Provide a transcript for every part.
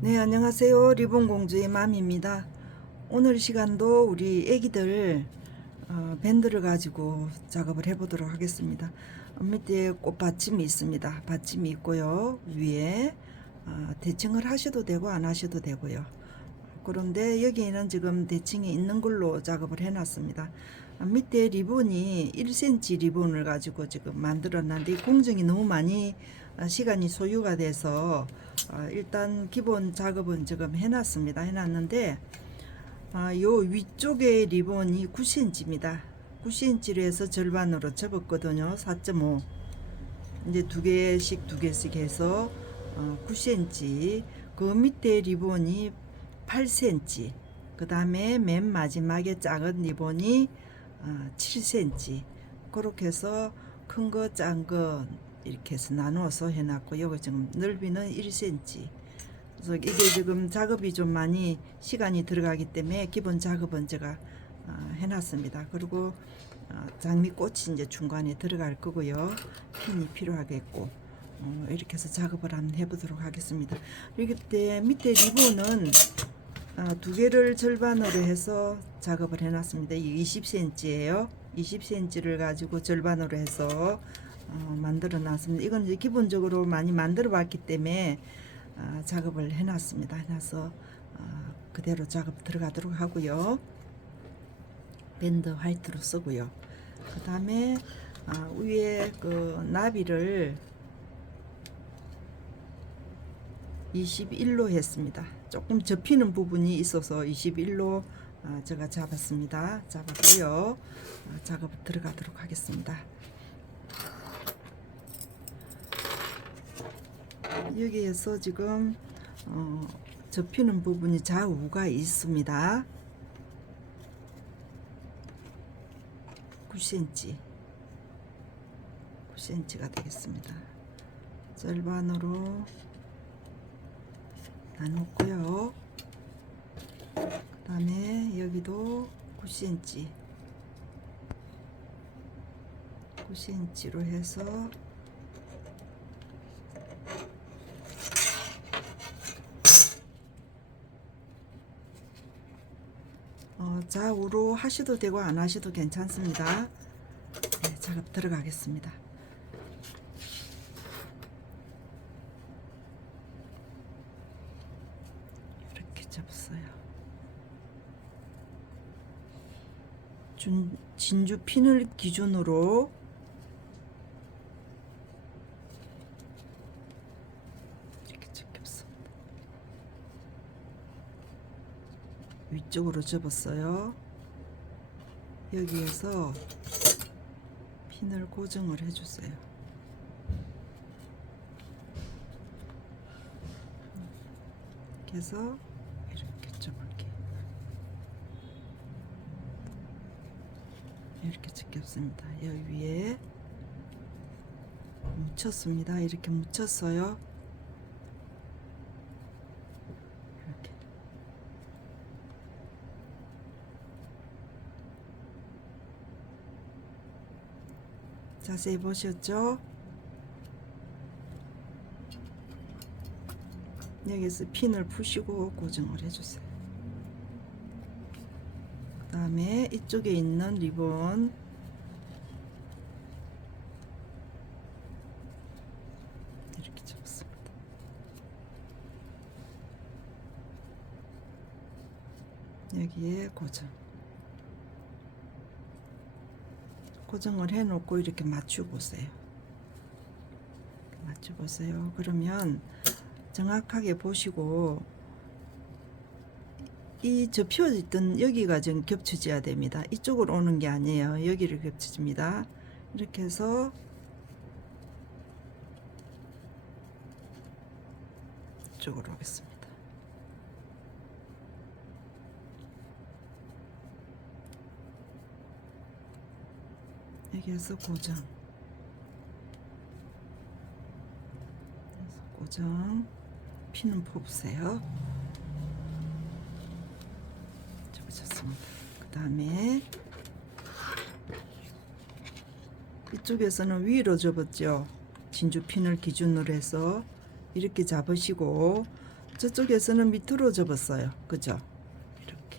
네, 안녕하세요. 리본공주의 맘입니다. 오늘 시간도 우리 애기들 밴드를 가지고 작업을 해보도록 하겠습니다. 밑에 꽃받침이 있습니다. 받침이 있고요. 위에 대칭을 하셔도 되고 안 하셔도 되고요. 그런데 여기에는 지금 대칭이 있는 걸로 작업을 해놨습니다. 밑에 리본이 1cm 리본을 가지고 지금 만들어놨는데 공정이 너무 많이 시간이 소요가 돼서 일단 기본 작업은 지금 해놨는데 요 위쪽에 리본이 9cm입니다. 9cm로 해서 절반으로 접었거든요. 4.5 이제 두 개씩 해서 9cm. 그 밑에 리본이 8cm. 그 다음에 맨 마지막에 작은 리본이 7cm. 그렇게 해서 큰 거, 작은 거 이렇게 해서 나누어서 해놨고, 여기 지금 넓이는 1cm. 그래서 이게 지금 작업이 좀 많이 시간이 들어가기 때문에 기본 작업은 제가 해놨습니다. 그리고 장미꽃이 이제 중간에 들어갈 거고요. 핀이 필요하겠고 이렇게 해서 작업을 한번 해보도록 하겠습니다. 이때 밑에 리본은 두 개를 절반으로 해서 작업을 해놨습니다. 이 20cm예요. 20cm를 가지고 절반으로 해서 만들어 놨습니다. 이건 이제 기본적으로 많이 만들어 봤기 때문에 작업을 해놨습니다. 해놔서 그대로 작업 들어가도록 하고요. 밴드 화이트로 쓰고요. 그 다음에 위에 그 나비를 21로 했습니다. 조금 접히는 부분이 있어서 21로 제가 잡았고요. 작업 들어가도록 하겠습니다. 여기에서 지금 접히는 부분이 좌우가 있습니다. 9cm가 되겠습니다. 절반으로 나눴고요. 그 다음에 여기도 9cm로 해서 좌우로 하셔도 되고 안 하셔도 괜찮습니다. 네, 작업 들어가겠습니다. 이렇게 접어요. 진주 핀을 기준으로 이렇게 접습니다. 위쪽으로 접었어요. 여기에서 핀을 고정을 해주세요. 이렇게 해서 이렇게 접을게요. 이렇게 접겠습니다. 여기 위에 묻혔습니다. 이렇게 묻혔어요. 이렇게. 자세히 보셨죠? 여기서 핀을 푸시고 고정을 해주세요. 그 다음에 이쪽에 있는 리본 이렇게 잡습니다. 여기에 고정을 해 놓고 이렇게 맞춰 보세요. 그러면 정확하게 보시고 이 접혀있던 여기가 좀 겹쳐져야 됩니다. 이쪽으로 오는 게 아니에요. 여기를 겹쳐집니다. 이렇게 해서 이쪽으로 오겠습니다. 여기에서 고정 핀은 뽑으세요. 접으셨습니다. 그 다음에 이쪽에서는 위로 접었죠. 진주 핀을 기준으로 해서 이렇게 잡으시고 저쪽에서는 밑으로 접었어요. 그죠? 이렇게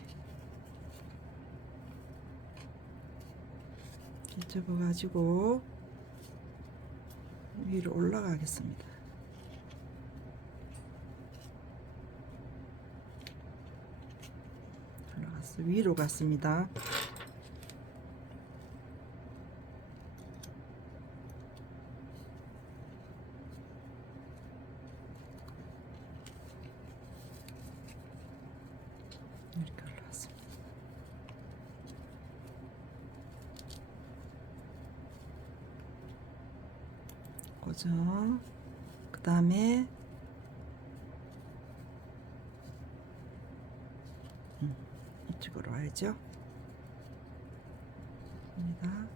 접어가지고 위로 올라가겠습니다. 올라갔어. 위로 갔습니다. 이렇게 올라왔습니다. 고정. 그 다음에 이쪽으로 와야죠. 입니다.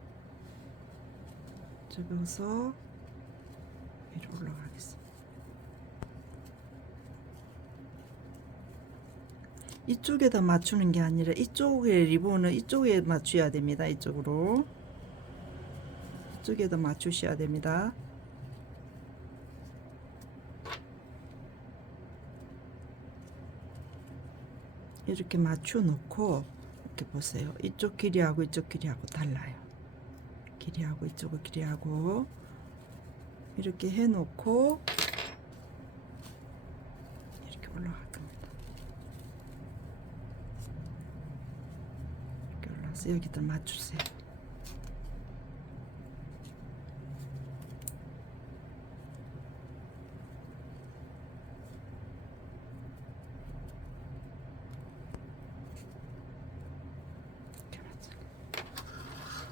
접어서 위로 올라가겠습니다. 이쪽에다 맞추는 게 아니라 이쪽에 리본을 이쪽에 맞춰야 됩니다. 이쪽으로 이쪽에다 맞추셔야 됩니다. 이렇게 맞춰 놓고 이렇게 보세요. 이쪽 길이하고 이쪽 길이하고 달라요. 길이하고 이쪽의 길이하고 이렇게 해 놓고 이렇게 올라갈 겁니다. 이렇게 올라서 여기다 맞추세요.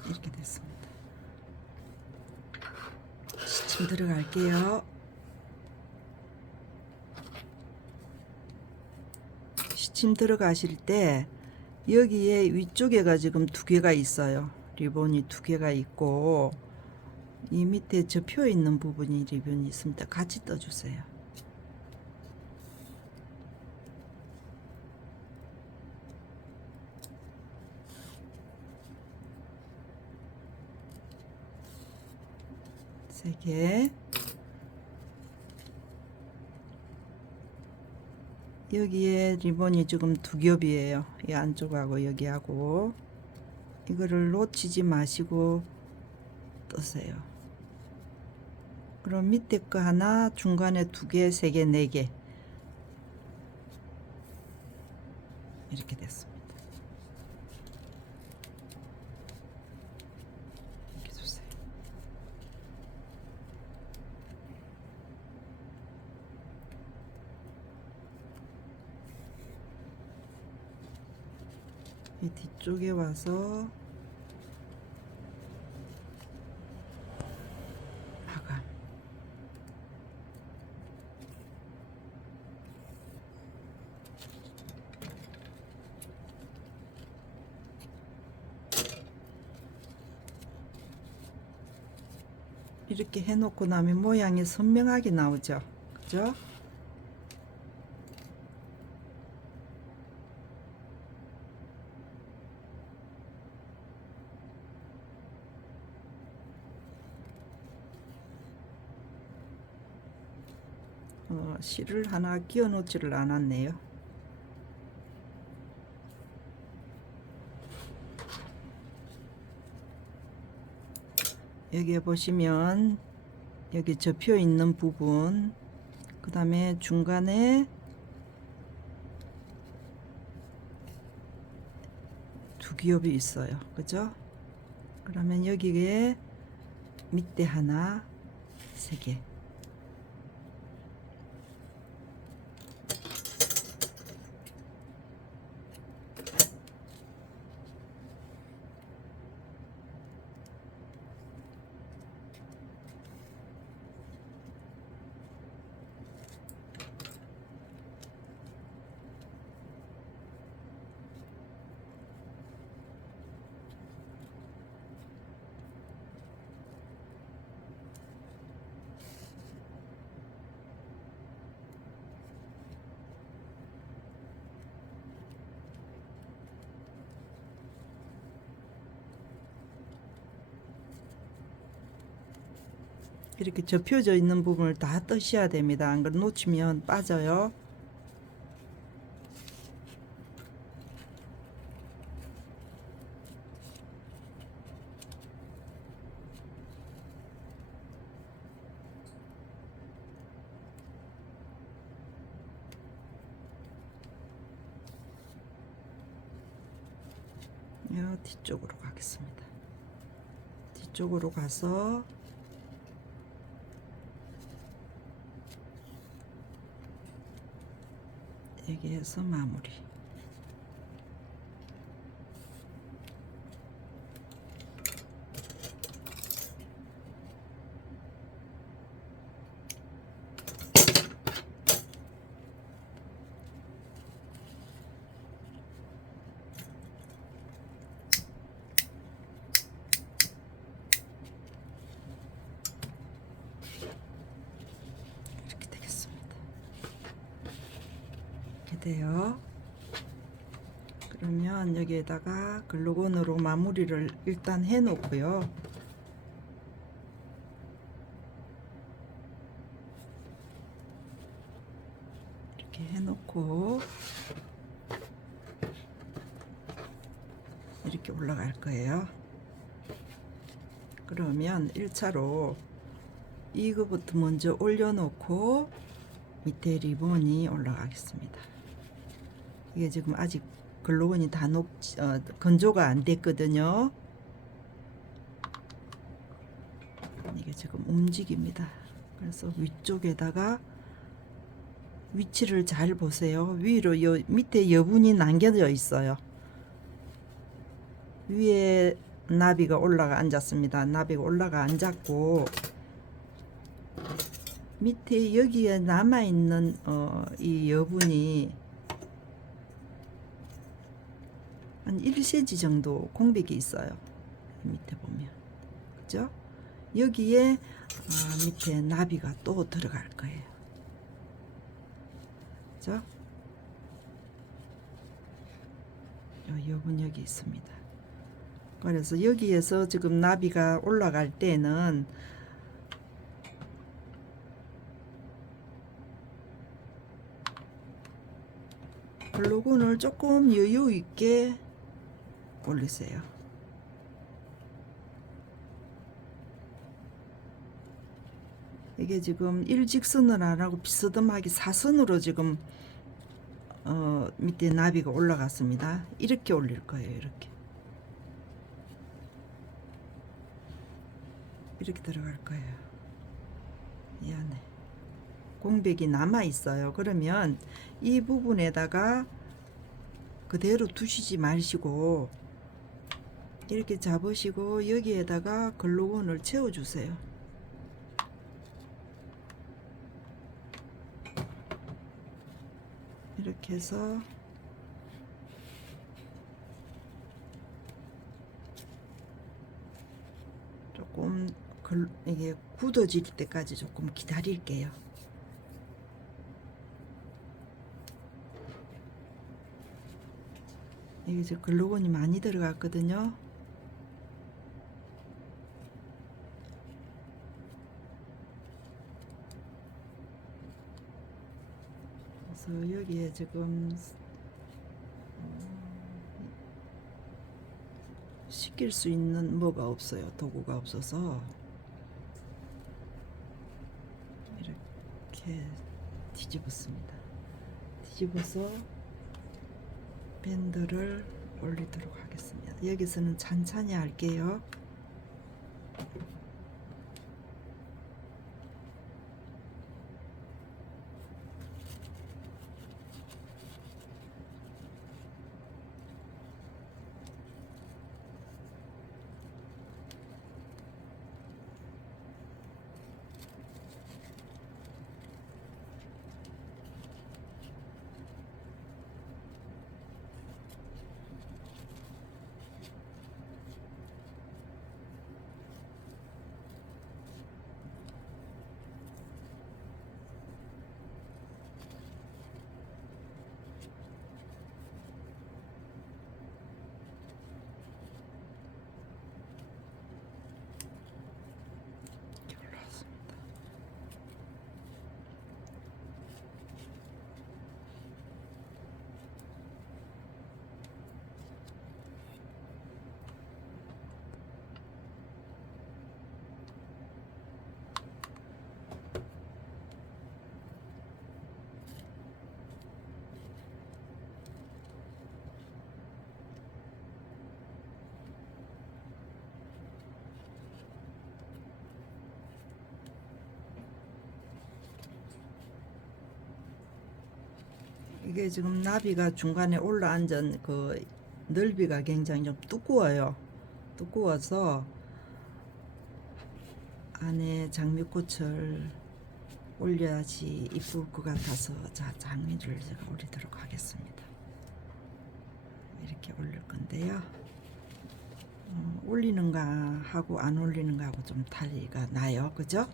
이렇게 됐습니다. 시침 들어갈게요. 시침 들어가실 때 여기에 위쪽에가 지금 두 개가 있어요. 리본이 두 개가 있고 이 밑에 접혀 있는 부분이 리본이 있습니다. 같이 떠주세요. 세 개. 여기에 리본이 지금 두 겹이에요. 이 안쪽하고 여기하고 이거를 놓치지 마시고 뜨세요. 그럼 밑에 거 하나, 중간에 두 개, 세 개, 네 개 이렇게 됐습니다. 이렇게 주세요. 이 뒤쪽에 와서 마감. 이렇게 해놓고 나면 모양이 선명하게 나오죠. 그죠? 실을 하나 끼워 놓지를 않았네요. 여기에 보시면 여기 접혀 있는 부분, 그 다음에 중간에 두 겹이 있어요. 그죠? 그러면 여기에 밑에 하나, 세 개. 이렇게 접혀져 있는 부분을 다 뜨셔야 됩니다. 안 그러면 놓치면 빠져요. 요 뒤쪽으로 가겠습니다. 뒤쪽으로 가서 여기에서 마무리. 이렇게 되겠습니다. 이렇게 돼요. 그러면 여기에다가 글루건으로 마무리를 일단 해 놓고요. 이렇게 해 놓고 이렇게 올라갈 거예요. 그러면 1차로 이거부터 먼저 올려놓고 밑에 리본이 올라가겠습니다. 이게 지금 아직 글루건이 다 건조가 안 됐거든요. 이게 지금 움직입니다. 그래서 위쪽에다가 위치를 잘 보세요. 위로 밑에 여분이 남겨져 있어요. 위에 나비가 올라가 앉았습니다. 나비가 올라가 앉았고 밑에 여기에 남아있는 이 여분이 한 1cm 정도 공백이 있어요. 밑에 보면 그죠? 여기에 밑에 나비가 또 들어갈 거예요. 그죠? 요 여분 여기 있습니다. 그래서 여기에서 지금 나비가 올라갈 때는 글루건을 조금 여유 있게 올리세요. 이게 지금 일직선을 안 하고 비스듬하게 사선으로 지금 밑에 나비가 올라갔습니다. 이렇게 올릴 거예요. 이렇게 들어갈 거예요. 이 안에 공백이 남아 있어요. 그러면 이 부분에다가 그대로 두시지 마시고 이렇게 잡으시고 여기에다가 글루건을 채워 주세요. 이렇게 해서 조금 이게 굳어질 때까지 조금 기다릴게요. 이게 지금 글루건이 많이 들어갔거든요. 그래서 여기에 지금 식힐 수 있는 뭐가 없어요. 도구가 없어서 이렇게 뒤집었습니다. 뒤집어서 밴드를 올리도록 하겠습니다. 여기서는 천천히 할게요. 이게 지금 나비가 중간에 올라앉은 그 넓이가 굉장히 좀 두꺼워요. 두꺼워서 안에 장미꽃을 올려야지 이쁠 것 같아서 자, 장미를 제가 올리도록 하겠습니다. 이렇게 올릴 건데요. 올리는가 하고 안 올리는가 하고 좀 차이가 나요. 그죠?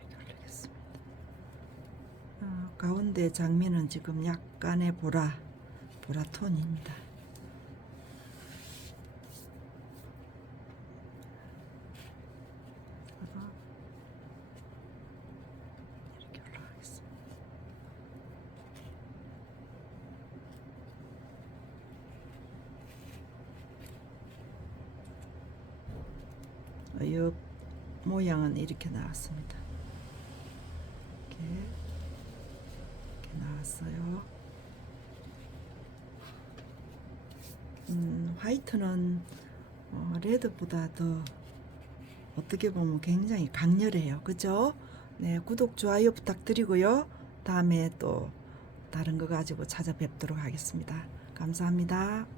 이렇게 올리겠습니다. 가운데 장미는 지금 약간의 보라 톤입니다. 이렇게 올라가겠습니다. 옆 모양은 이렇게 나왔습니다. 이렇게 나왔어요. 화이트는 레드보다 더 어떻게 보면 굉장히 강렬해요. 그죠? 네, 구독, 좋아요 부탁드리고요. 다음에 또 다른 거 가지고 찾아뵙도록 하겠습니다. 감사합니다.